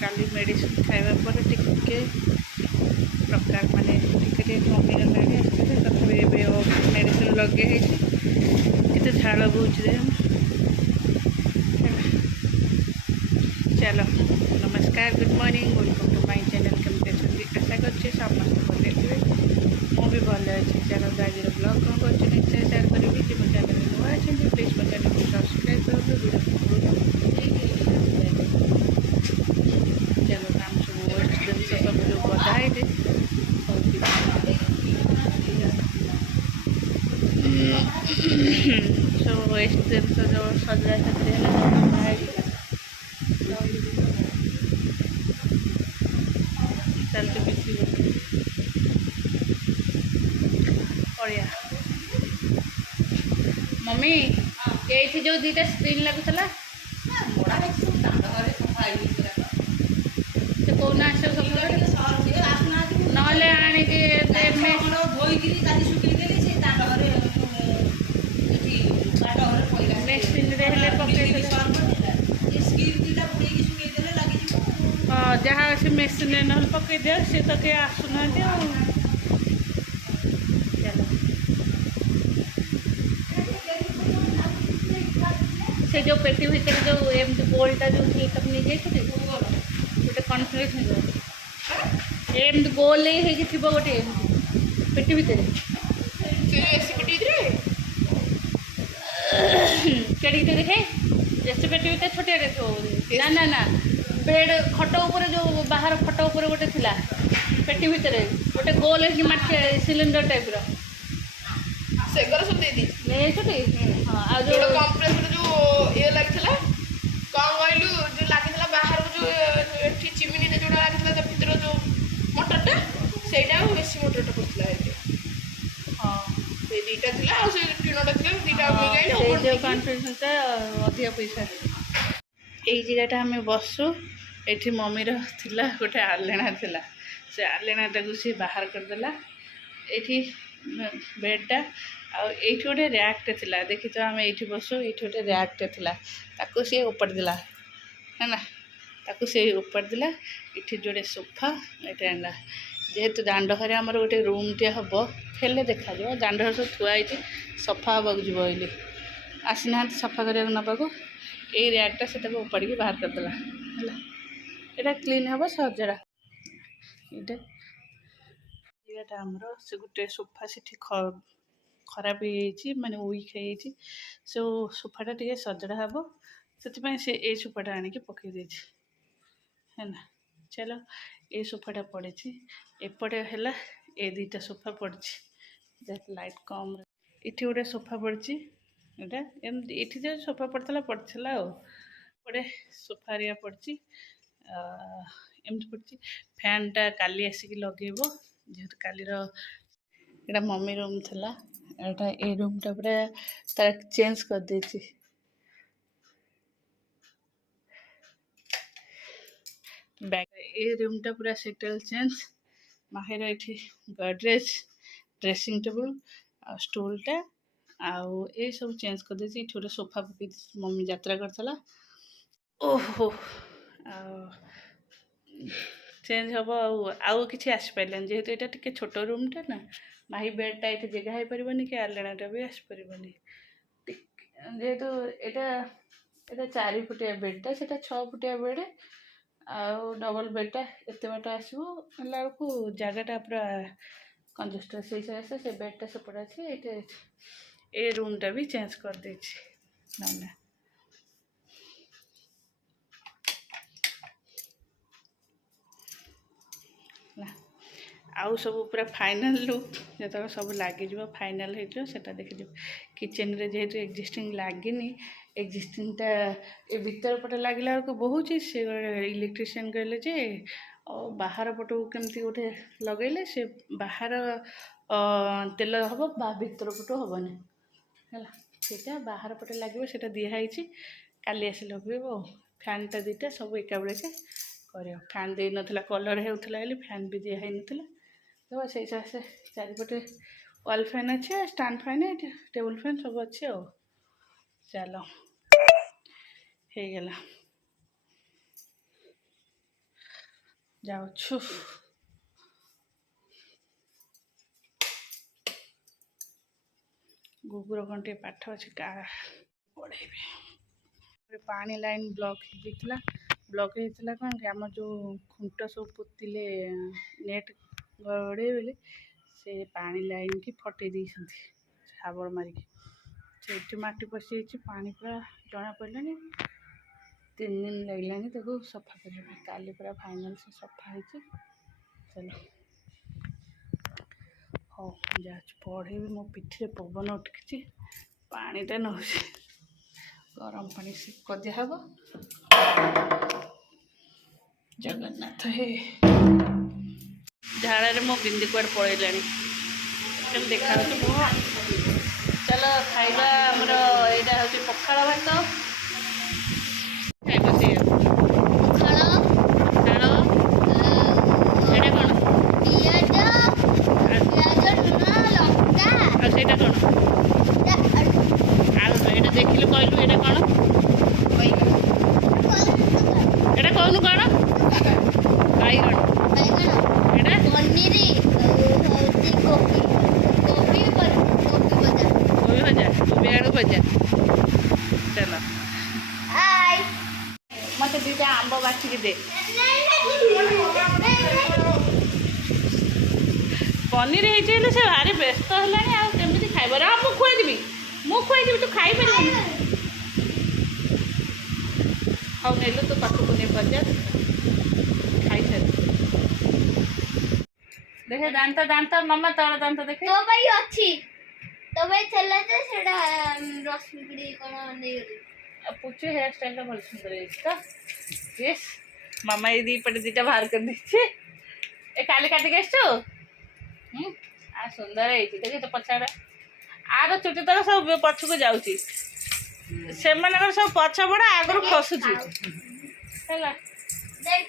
काली medicine खाइबा पर टिके प्रकार माने टिके कमी गलानी आसते तथापि मेडिसिन लगे केते झाड़ बोझे दे चलो नमस्कार good morning welcome to my channel केमती आशा कर समस्त भले थे मुझे भल अच्छी चलो आज ब्लग कौन कर निश्चय सेयार करी जो मो चैनल नुआ अच्छे प्लीज मो चैनल को सब्सक्राइब करो चलो आम सब वेस्ट जिन सब जो गदाई सब वेस्ट जिन जो सजा साथी चलते बिक्री बढ़िया मम्मी ये जो दीटा स्क्रीन लगुला से कौन आस ना आणिकी मेसिन पकड़ जहाँ से मेसिन ना पकई दिया सी तो कहीं आसुना से जो पेटी भितर जो एमती गोलटा जो थी तब नहीं जाए गोटे कन्फ्यूज एमती गोल नहीं थी गोटे पेटी भितर चढ़ी देखे एस पेटी भितर छोटिया ना ना ना बेड खट उपर जो बाहर खट उपर गोटे थिला पेटी भितर गोटे गोल सिलिंडर टाइप रो हाँ जो कंप्रेसर जो ये लगी कौन कहलु जो लगी बाहर जो चिमिनी जो लगी भर जो मोटरटा से बेसी मोटरटा पड़ता हाँ दीटा थी टीनटा थी दीटा कन्फ्यूजनटा अधिक पैसा यही जगह आम बसु ये मम्मीर थिला गोटे आलेना थिला से आलेनाटा को सी बाहर करदेला ये बेडटा आठी गोटे रैकटे थिला देखी तो आम ये बसु ये गोटे रैकटे थिला ताको सी उपाड़ देला है ना ताको सी उपाड़ देला ये जोड़े सोफा ये आनला जेहेतु दांड घरे आमर गोटे रूम टे हम हेल्ले देखा दांड घर सब थुआई सफा हाँ जी बोली आसीना सफा करने नवाक ये रैकटा से उपाड़ी बाहर करदेला है यहाँ क्लीन हम सजड़ा ये आमर से गोटे सोफा से खराब हो माने वीक है सो सोफाटा टे सजड़ा हम से ये सोफाटा आणिक पकई दे है ना चलो ये सोफाटा पड़े एपटे है ये दीटा सोफा पड़ी लाइट कम ये गोटे सोफा पड़ी ये जो सोफा पड़ता पड़े सोफा रिया पड़ी एमती पड़ी फैनटा काली आसिक लगेब जेहेतु कालीर यहाँ मम्मी रूम थी एटा ये रूमटा पूरा तार चेंज कर दे बैक ये रूमटा पूरा सेटल चेंज माहिर ये गडरेज ड्रेसिंग टेबल स्टूलटा आउ ये सब चेंज कर दे गोटे सोफा पकई मम्मी यात्रा करता ओहो चेंज हम आउ कि आसपारान जेहेतु यहाँ टे छोट रूमटा ना माही बेडटा ये जगह हो पारनि कि आलेनाटा भी आसपारनि जेहेतु यहाँ 4 फुटिया बेडटा से 6 फुटिया बेड आउ डबल बेडटा एत बाट आसो जगटा पूरा कंजस्ट से बेडटा सेपटे अच्छे ये रूमटा भी चेंज कर दे ना आउ सब पूरा फाइनल लुक जो सब लगे फाइनल होटा देखिए किचेन रे जेहेतु एक्जिस्टिंग लगे एक्जिस्टिंगटा ये भीतर पटे लगे बेलू बहुत से इलेक्ट्रीशियन कहले जे बाहर पटू केमती गोटे लगेले से बाहर तेल हम भीतर पटू हेनी है सीटा बाहर पटे लगे से दिखाई काली आसी लगे फैनटा दीटा सब एका बेले के कर फैन दे नाला कलर होता फैन भी दिखाई नाला तो से चारिपटे वाल फैन अच्छे स्टैंड फैन टेबल फैन सब अच्छे चलो हो गला ଯାଉଛୁ। ଗୁଗୁର କ'ଣ ଟିକେ ପାଠ ଅଛି ପଢ଼େଇବି। ପାଣି ଲାଇନ୍ ବ୍ଲକ୍ ହେଇଯାଇଥିଲା। ବ୍ଲକ୍ ହେଇଥିଲା କ'ଣ କି ଆମର ଯେଉଁ ଖୁଣ୍ଟ ସବୁ ପୋତିଲେ ନେଟ୍ ଗଡ଼େଇ ବୋଲି ସେ ପାଣି ଲାଇନ୍ କି ଫଟେଇ ଦେଇଛନ୍ତି ଶାବଳ ମାରିକି। ସେଇଠି ମାଟି ପଶିଯାଇଛି, ପାଣି ପୁରା ଜଣାପଡ଼ିଲାଣି। 3 ଦିନ ଲାଗିଲାଣି ତାକୁ ସଫା କରିବା ପାଇଁ। କାଲି ପୁରା ଫାଇନାଲ୍ ସେ ସଫା ହେଇଛି। ଚାଲ ହଉ ଯାଉଛି ପଢ଼େଇବି। ମୋ ପିଠିରେ ପବନ ଉଠିଛି, ପାଣିଟା ନେଉଛି। ଗରମ ପାଣି ସେକ ଦିଆହବ। ଜଗନ୍ନାଥ ହେ, ଝାଳରେ ମୋ ବିନ୍ଦି କୁଆଡ଼େ ପଳେଇଲାଣି। କେମିତି ଦେଖାଯାଉଛି ମୁହଁ। ଚାଲ ଖାଇବା। ଆମର ଏଇଟା ହେଉଛି ପଖାଳ ଭାତ। ଖାଇବା ସେଇଆ ପଖାଳ। ଏଇଟା କ'ଣ? ପିଆଜ, ଲଙ୍କା। ଆଉ ସେଇଟା କ'ଣ? ଆଳୁ। ଏଇଟା ଦେଖିଲୁ କହିଲୁ ଏଇଟା କ'ଣ? ଏଇଟା କହୁନୁ କ'ଣ? ବାଇଗଣ। ଏଇଟା ପନିର, କୋବି ଭଜା, କୋବି ଆଳୁ ଭଜା। ଚାଲ ମୋତେ ଦୁଇଟା ଆମ୍ବ ବାଛିକି ଦେ। ପନିର ହେଇଛି ହେଲେ ସେ ଭାରି ବ୍ୟସ୍ତ ହେଲାଣି। ଆଉ କେମିତି ଖାଇବ? రా ମୁଁ ଖୁଆଇଦେବି ତୁ ଖାଇପାରିବୁନି। ହଉ ନେଲୁ ତୁ ପାଖକୁ ନେଇ ପଚାର ଖାଇସାରି। ଦେଖେ ଦାନ୍ତ ମାମା ତଳ ଦାନ୍ତ ଦେଖେ। ତୋ ପାଇଁ ଅଛି, ତୋ ପାଇଁ ଥିଲା ଯେ ସେଟା ରଶ୍ମି କ'ଣ ନେଇଗଲି। ଆଉ ପୁଚୁ ହେୟାର ଷ୍ଟାଇଲଟା ଭଲ ସୁନ୍ଦର ହେଇଛି ତ। ୟେସ୍ ମାମା ଏଇ ଦୁଇପଟେ ଦୁଇଟା ବାହାର କରିଦେଇଛି। ଏ କାଲି କାଟିକି ଆସିଛୁ। ସୁନ୍ଦର ହେଇଛି। ଦେଖି ତ ପଛଆଡ଼େ ଆର ଚୁଟି ତକ ସବୁ ପଛକୁ ଯାଉଛି। ସେମାନଙ୍କର ସବୁ ପଛ ପଡ଼ା ଆଗରୁ ଖସୁଛି ହେଲା।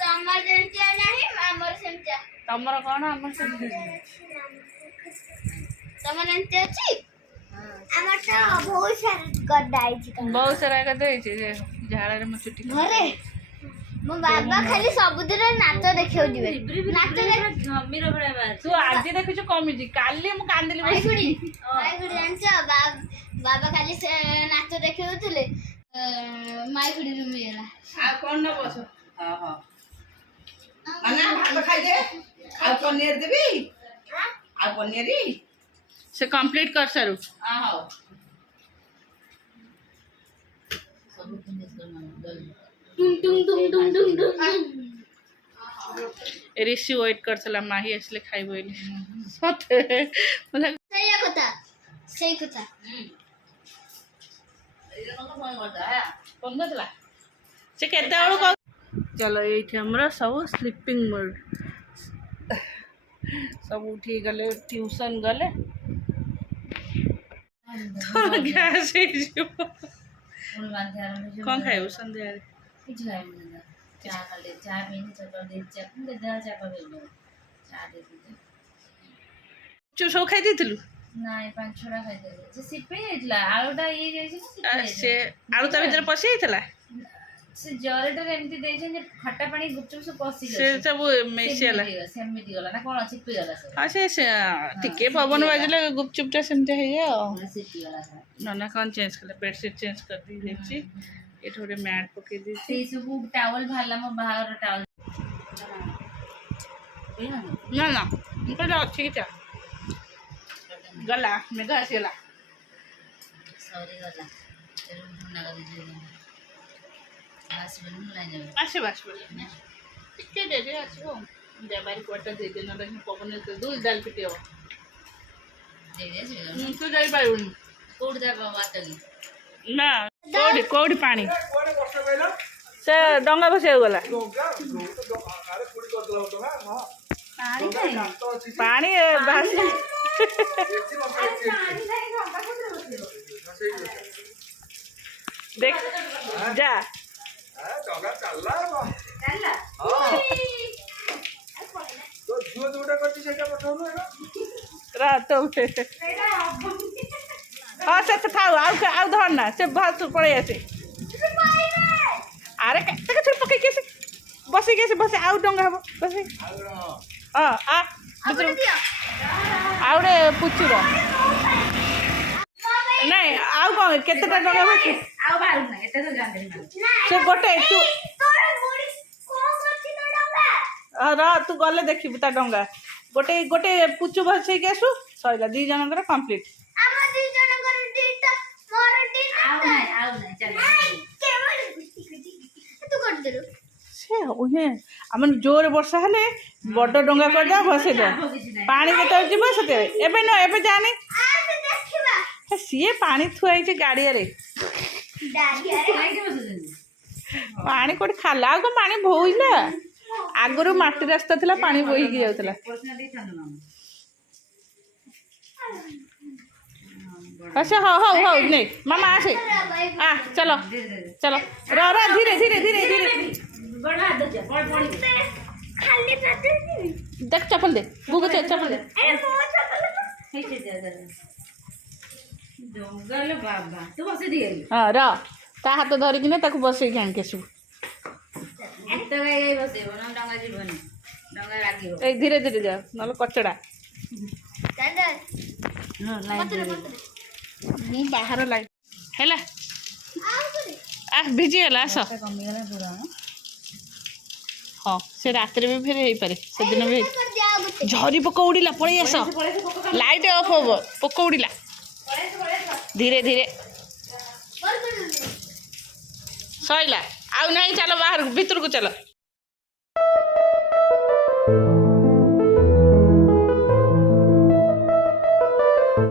ତମର ଯେମିତିଆ ନାହିଁ ଆମର ସେମିତିଆ। ତମର କ'ଣ ଆମର ସେମିତି? ତମର ଏମିତି ଅଛି। ଆମର ତ ବହୁତ ସାରା ଗଦା ହେଇଛି। ବହୁତ ସାରା ଗଦା ହେଇଛି। ଝାଳରେ ମୋ ଚୁଟି ଘରେ ମୋ ବାବା ଖାଲି ସବୁଦିନ ନାଚ ଦେଖିବାକୁ ଯିବେ। ନାଚ ତୁ ଆଜି ଦେଖୁଛୁ କମିଛି, କାଲି ମୁଁ କାନ୍ଦିଲି। ଜାଣିଛ ବାବା ଖାଲି ନାଚ ଦେଖିବାକୁ ଥିଲେ। ମାଇଖୁଡି ରୁମ ହେଇଗଲା। ଆଉ କ'ଣ ନବ? ଭାତ ଖାଇଦେ। ଆଉ ପନିର ଦେବି। ଆଉ ପନିର ସେ କମ୍ପ୍ଲିଟ୍ କରିସାରୁ। ହଉ। ऋषि वेट करथिला माही असले खाइबो एली सते मतलब ସେଇ କଥା पंगतला से केते बेलू को चलो एठी हमरा सब स्लीपिंग मोड सब उठी गले ट्यूशन गले तो गैस ही जो कौन खाइबो संध्या रे चा खाले चा पीनी चटनी चा पुंगे दा चा पवेलो चा दे दे चु सब खाइ दिथिलु नाइ पांच छोड़ा खाइ दे जे सिपे हेतला आलुटा ये जाइछि से आलू ता भीतर पसी हेतला से जरेटर एमती देछन जे खट्टा पानी गुपचुप से पसी से सब मेसियाला सेमिति गला ना कोन चिपि गला से हां से टिके पवन बाजले गुपचुप टा सेमते हेया सिपि गला नना कौन चेंज करले बेडशीट चेंज कर दी देछि ये थोड़े मैट पके दी से सब टावल भाला म बाहर टावल ना ना इनको तो अच्छी क्या गला मेघा आसेला सॉरी गला रूम ना गली जे आस बन लाइन आसे बस बोले टिके दे दे आसो देबारी क्वार्टर दे दे ना पवन तो दूल दाल पिटियो दे दे तू जाई पाइबुन कोड दा बाटली ना कोडी कोडी पानी से डंगा बसे गला पानी बास देख जा रात हाँ से थाऊ आउ धरना से भात पड़े आसे अरे के पकई के ବସିକି ଆସି ବସି ଆଉ ଡଙ୍ଗା ହବ ବସି ହଁ ଆ ଭିତରୁ ଆଉ ଗୋଟେ ପୁଚୁର ନାଇଁ ଆଉ କ'ଣ କେତେଟା ଡଙ୍ଗା ବସି ଆଉ ବାହାରକୁ ନାହିଁ ଏତେ ତ ଯାଆନ୍ତିନି ସେ ଗୋଟେ ତୁ ର ତୁ ଗଲେ ଦେଖିବୁ ତା ଡଙ୍ଗା ଗୋଟେ ଗୋଟେ ପୁଚୁ ବସେଇକି ଆସୁ ସରିଲା 2 ଜଣଙ୍କର କମ୍ପ୍ଲିଟ ଆଉ ନାହିଁ ଚାଲ ସେ ଆମର ଜୋରେ ବର୍ଷା ହେଲେ ବଡ଼ ଡଙ୍ଗା କରିଦେବା ବସେଇଦେବା ପାଣି ଯେତେବେଳେ ଯିବ ସେତେବେଳେ ଏବେ ନ ଏବେ ଯାନି ସିଏ ପାଣି ଥୁଆ ହେଇଛି ଗାଡ଼ିଆରେ ପାଣି କୋଉଠି ଖାଲା ଆଉ କ'ଣ ପାଣି ବୋହିଲା ଆଗରୁ ମାଟି ରାସ୍ତା ଥିଲା ପାଣି ବୋହିକି ଯାଉଥିଲା ଆଚ୍ଛା ହଉ ହଉ ହଉ ନେ ମାମା ଆସେ ଆ ଚଲ ଚଲ ର ଧୀରେ ଧୀରେ ଧୀରେ ଧୀରେ देख चप्पल दे बुगो चप्पल दे ଜଙ୍ଗଲ ବାବା ତୁ ବସେଇ ଦିଏ हाँ रा ता हाथ धरिकिने ताकू बसैକି आଣିକି ଆସିବୁ ଏତେ ଗାଈ ବସେଇବ ନା ଡଙ୍ଗା ଯିବନି ଡଙ୍ଗା ଲାଗିବ ए धीरे धीरे जा नले कचड़ा ମୁଁ ବାହାର ଲାଇଟ୍ ହେଲା ଆ ଭିଜି ଗଲା ଆସ କମିଗଲା ପୁରା ହଁ ସେ ରାତିରେ ବି ଫେରେ ହେଇପାରେ ସେଦିନ ବି ଝରି ପୋକ ଉଡ଼ିଲା ପଳେଇ ଆସ ଲାଇଟ୍ ଅଫ୍ ହବ ପୋକ ଉଡ଼ିଲା ଧୀରେ ଧୀରେ ସଇଲା ଆଉ ନାହିଁ ଚାଲ ବାହାରକୁ ଭିତରକୁ ଚାଲ